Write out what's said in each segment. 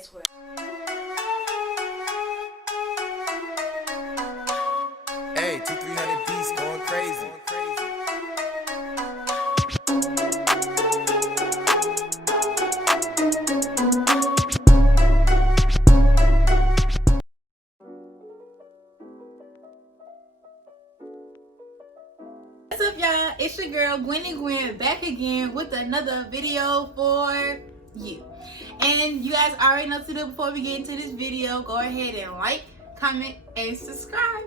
as well. Hey, 200-300 D's going crazy. What's up, y'all? It's your girl Gwinny Gwinn back again with another video for you. And you guys already know to do before we get into this video. Go ahead and like, comment, and subscribe.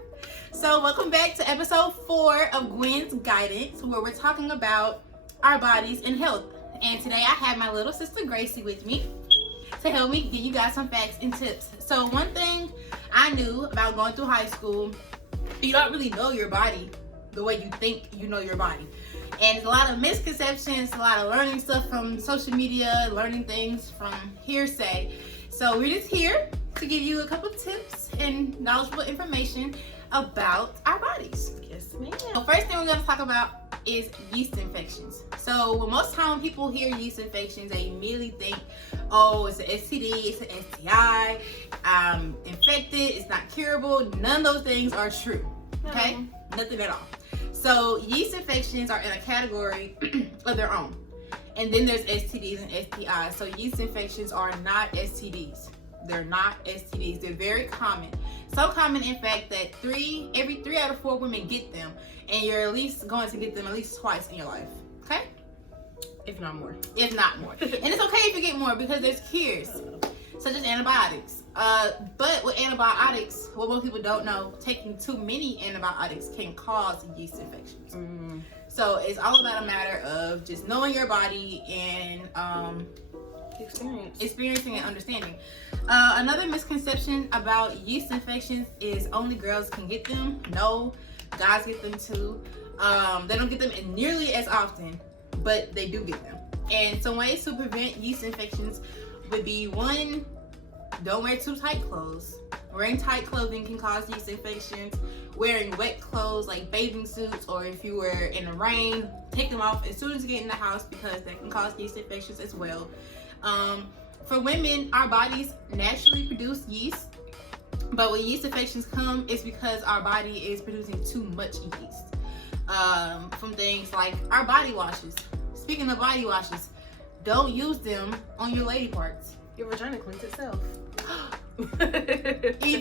So welcome back to episode 4 of Gwynn's Guidance, where we're talking about our bodies and health. And today I have my little sister Gracie with me to help me give you guys some facts and tips. So one thing I knew about going through high school, you don't really know your body the way you think you know your body. And a lot of misconceptions, a lot of learning stuff from social media, learning things from hearsay. So we're just here to give you a couple tips and knowledgeable information about our bodies. Yes, ma'am. The first thing we're going to talk about is yeast infections. So most time when people hear yeast infections, they immediately think, oh, it's an STD, it's an STI, I'm infected, it's not curable. None of those things are true. Okay? Nothing at all. So yeast infections are in a category of their own. And then there's STDs and STIs. So yeast infections are not STDs. They're not STDs. They're very common. So common, in fact, that every 3 out of 4 women get them. And you're at least going to get them at least twice in your life. Okay? If not more. If not more. And it's okay if you get more because there's cures, such as antibiotics. But with antibiotics, what most people don't know, taking too many antibiotics can cause yeast infections. So it's all about a matter of just knowing your body and experiencing and understanding. Another misconception about yeast infections is only girls can get them. No, guys get them too. They don't get them nearly as often, but they do get them. And some ways to prevent yeast infections would be, 1, don't wear too tight clothes. Wearing tight clothing can cause yeast infections. Wearing wet clothes like bathing suits, or if you were in the rain, take them off as soon as you get in the house because that can cause yeast infections as well. For women, our bodies naturally produce yeast, but when yeast infections come, it's because our body is producing too much yeast. From things like our body washes. Speaking of body washes, don't use them on your lady parts. Your vagina cleans itself.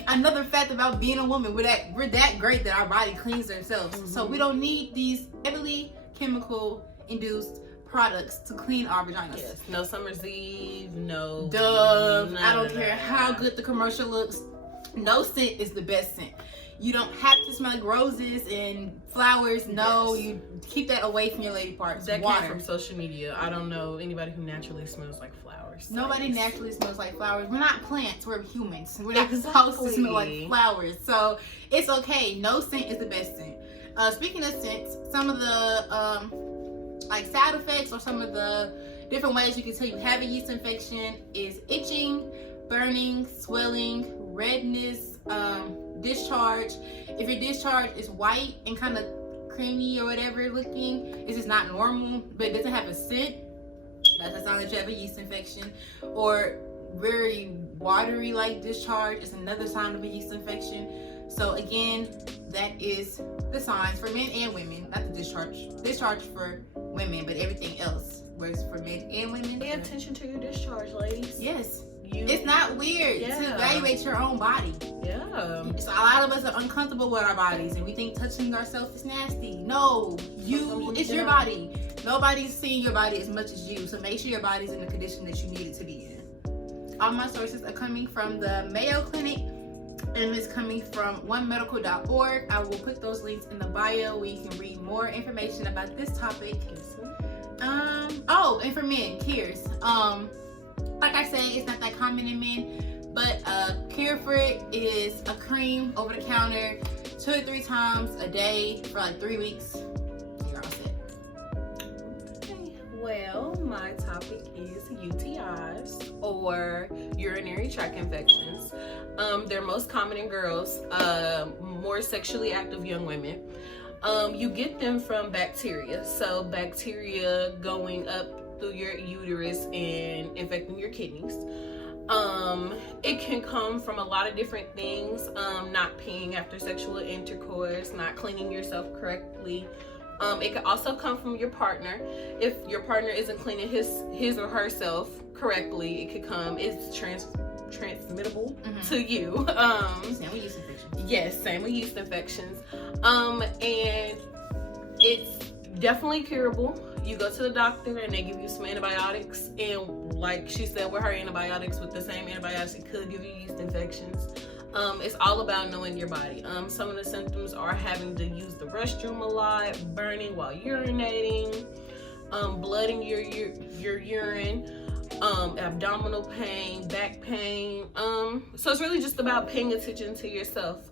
Another fact about being a woman, we're that great that our body cleans themselves. So we don't need these heavily chemical induced products to clean our vaginas. Yes. No Summer's Eve, no Dove. I don't care how good the commercial looks. No scent is the best scent. You don't have to smell like roses and flowers. No, you keep that away from your lady parts. That came from social media. I don't know anybody who naturally smells like flowers. Nobody naturally smells like flowers. We're not plants, we're humans. We're not supposed to smell like flowers. So it's okay. No scent is the best scent. Speaking of scents, some of the like side effects or some of the different ways you can tell you have a yeast infection is itching, burning, swelling, redness, discharge. If your discharge is white and kind of creamy or whatever looking, it's just not normal, but it doesn't have a scent, that's a sign that you have a yeast infection. Or very watery like discharge is another sign of a yeast infection. So again, that is the signs for men and women, not the discharge for women, but everything else works for men and women. Pay attention to your discharge, ladies. Yes. It's not weird to evaluate your own body. Yeah. So a lot of us are uncomfortable with our bodies and we think touching ourselves is nasty. No, it's your body. Nobody's seeing your body as much as you. So make sure your body's in the condition that you need it to be in. All my sources are coming from the Mayo Clinic and it's coming from onemedical.org. I will put those links in the bio where you can read more information about this topic. And for men, cures. Like I said, it's not that common in men, but a cure for it is a cream over the counter 2 or 3 times a day for like 3 weeks. You're all set. Okay. Well, my topic is UTIs, or urinary tract infections. They're most common in girls, more sexually active young women. You get them from bacteria. So bacteria going up through your uterus and infecting your kidneys. It can come from a lot of different things. Not peeing after sexual intercourse, not cleaning yourself correctly. It could also come from your partner. If your partner isn't cleaning his or herself correctly, it could come. It's transmittable to you. Same with yeast infections. Yes, same with yeast infections. And it's definitely curable. You go to the doctor and they give you some antibiotics, and like she said, with her antibiotics, with the same antibiotics, it could give you yeast infections. It's all about knowing your body. Some of the symptoms are having to use the restroom a lot, burning while urinating, blood in your urine, abdominal pain, back pain. So it's really just about paying attention to yourself.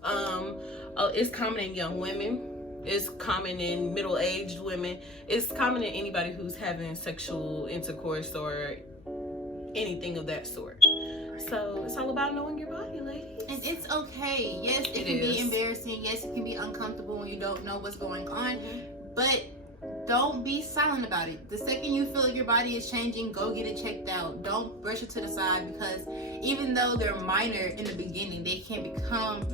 It's common in young women. It's common in middle-aged women. It's common in anybody who's having sexual intercourse or anything of that sort. So it's all about knowing your body, ladies. And it's okay. Yes, it can be embarrassing. Yes, it can be uncomfortable when you don't know what's going on. But don't be silent about it. The second you feel like your body is changing, go get it checked out. Don't brush it to the side, because even though they're minor in the beginning, they can become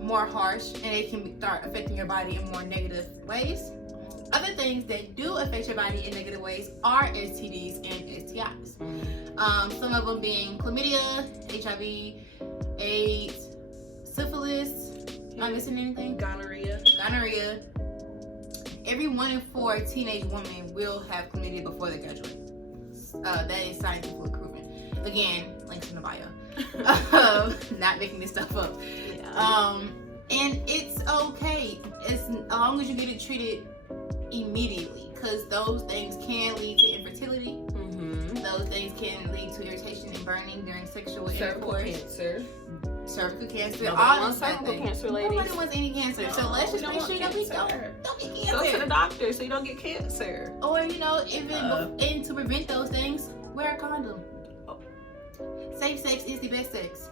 more harsh, and they can start affecting your body in more negative ways. Other things that do affect your body in negative ways are STDs and STIs. Some of them being chlamydia, HIV, AIDS, syphilis. Am I missing anything? Gonorrhea. Every 1 in 4 teenage women will have chlamydia before they graduate. That is scientifically proven. Again, links in the bio. Not making this stuff up. Yeah. And it's okay as long as you get it treated immediately, because those things can lead to infertility. Those things can lead to irritation and burning during sexual intercourse. Cervical cancer. Nobody wants cervical cancer, ladies. Nobody wants any cancer. So let's just make sure that we don't get cancer. Go to the doctor so you don't get cancer. Or and to prevent those things, wear a condom. Safe sex is the best sex.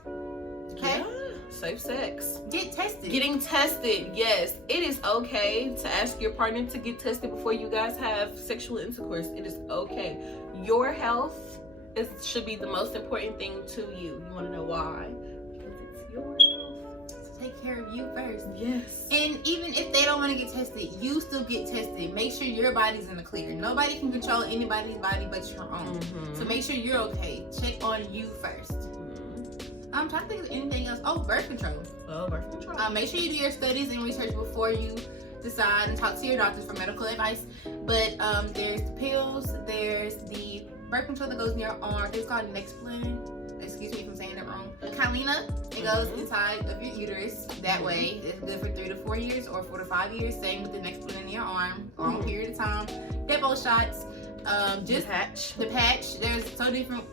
Okay? Yeah. Safe sex. Get tested. Getting tested, yes. It is okay to ask your partner to get tested before you guys have sexual intercourse. It is okay. Your health should be the most important thing to you. You want to know why? Because it's your health. So take care of you first. Yes. And even if they don't want to get tested, you still get tested. Make sure your body's in the clear. Nobody can control anybody's body but your own. So make sure you're okay. Check on you first. I'm trying to think of anything else. Oh, birth control. Birth control. Make sure you do your studies and research before you decide, and talk to your doctors for medical advice. But there's the pills, there's the birth control that goes in your arm. It's called Nexplanon. Excuse me if I'm saying that wrong. Kylina, it goes inside of your uterus. That way, it's good for 3 to 4 years or 4 to 5 years. Same with the Nexplanon in your arm, long period of time. Depot shots. Just the patch. There's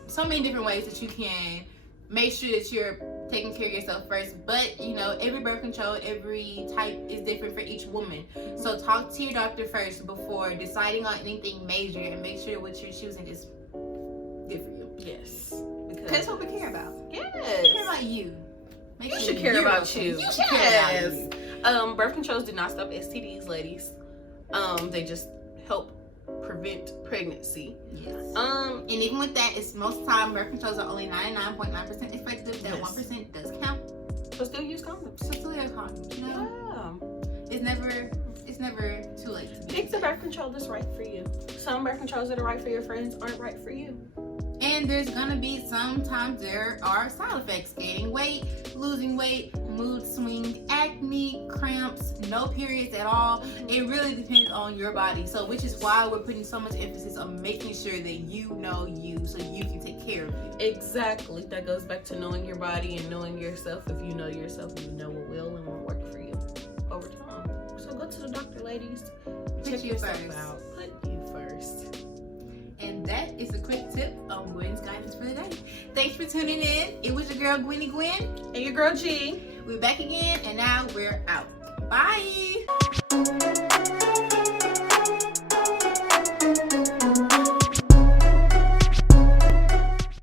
so many different ways that you can make sure that you're taking care of yourself first. But every birth control, every type is different for each woman. So talk to your doctor first before deciding on anything major, and make sure what you're choosing is good for you. Yes. Because that's what we care about. Yes. We care about you. You should care about you. You should care about you. Birth controls do not stop STDs, ladies. They just help prevent pregnancy. Yes. And even with that, it's most of the time birth controls are only 99.9% effective. That 1% does count. So still use condoms. Yeah. It's never too late. Pick the birth control that's right for you. Some birth controls that are right for your friends aren't right for you. And there's gonna be sometimes there are side effects: gaining weight, losing weight, mood swing, acne, cramps, no periods at all. It really depends on your body. So which is why we're putting so much emphasis on making sure that you know you, so you can take care of you. Exactly. That goes back to knowing your body and knowing yourself. If you know yourself, you know what will and won't work for you over time. So go to the doctor, ladies. Check yourself out. Put you first. And that is a quick tip on Gwinn's guidance for the day. Thanks for tuning in. It was your girl Gwinny Gwinn and your girl G. We're back again, and now we're out. Bye.